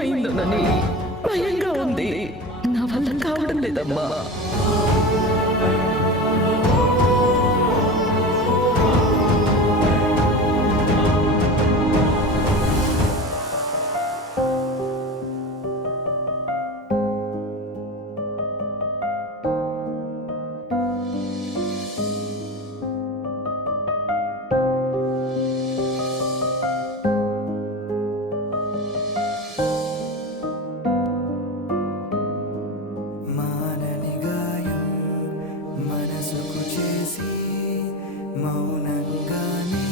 ఏమైందోనని భయంగా ఉంది. నా వల్ల కావడం లేదమ్మా. మానని గాయం మనసుకు చేసి మౌనంగానే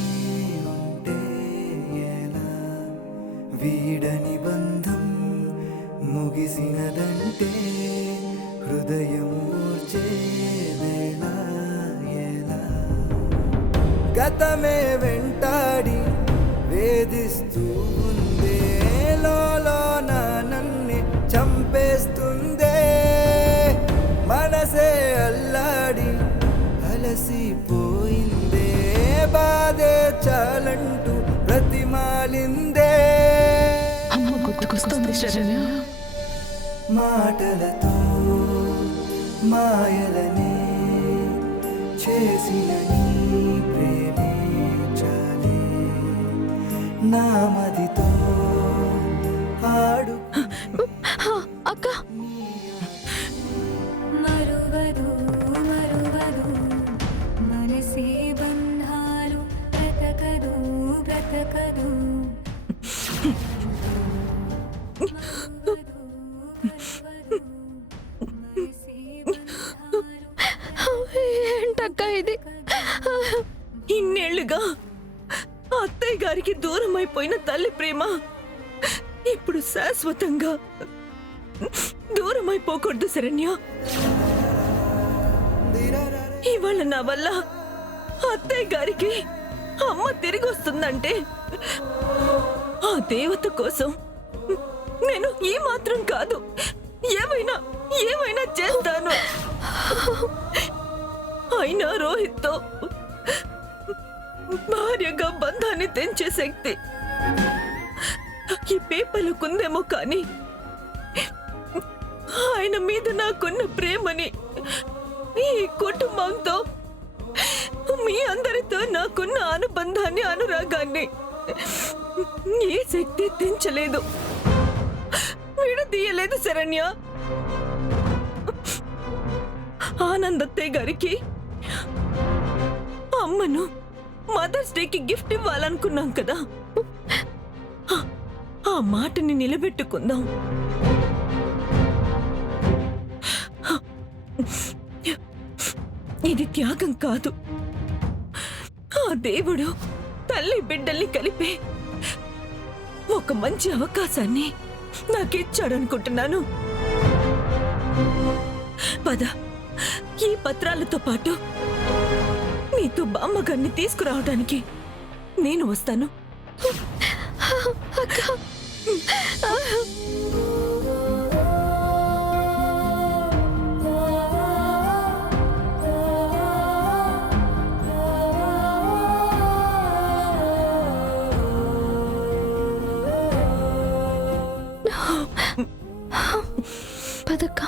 ఉంటే ఎలా? వీడని బంధం ముగిసినదంటే హృదయం మూర్చేదేలా ఎలా? గతమే వెంటాడి వేధిస్తూ ఉందే, లోలోన నన్ను చంపేస్తుందే. మనసే అల్లాడి అలసిపోయిందే, బాధే చాలంటూ బ్రతిమాలిందే. అమ్మ గుర్తుకొస్తుంది శరణ్య. మాటలతో మాయలనే చేసిన నీ ప్రేమే చాలే, నామదితో ఆడు అక్క, మరువదు మరువదు మనసే బంధాలు బ్రతకదు బ్రతకదు. ఏంటక్క ఇది? ఇన్నేళ్లుగా అత్తయ్య గారికి దూరం అయిపోయిన తల్లి ప్రేమ ఇప్పుడు శాశ్వతంగా దూరం అయిపోకూడదు శరణ్య. ఇవాళ నా వల్ల అత్తయ్య గారికి అమ్మ తిరిగి వస్తుందంటే ఆ దేవత కోసం నేను ఈ మాత్రం కాదు, ఏమైనా ఏమైనా చేస్తాను. అయినా రోహిత్తో భార్యగా బంధాన్ని తెంచే శక్తి ఈ పేపర్లకుందేమో కానీ ఆయన మీద నాకున్న ప్రేమని, ఈ కుటుంబంతో మీ అందరితో నాకున్న అనుబంధాన్ని, అనురాగాన్ని ఏ శక్తి తెంచలేదు, విడదీయలేదు శరణ్య. ఆనందత్తయ్య గారికి అమ్మను మదర్స్ డేకి గిఫ్ట్ ఇవ్వాలనుకున్నాం కదా, ఆ మాటని నిలబెట్టుకుందాం. ఇది త్యాగం కాదు, ఆ దేవుడు తల్లి బిడ్డల్ని కలిపే ఒక మంచి అవకాశాన్ని నాకిచ్చాడనుకుంటున్నాను. పద, ఈ పత్రాలతో పాటు నీతో బామ్మగారిని తీసుకురావడానికి నేను వస్తాను. పదక్క.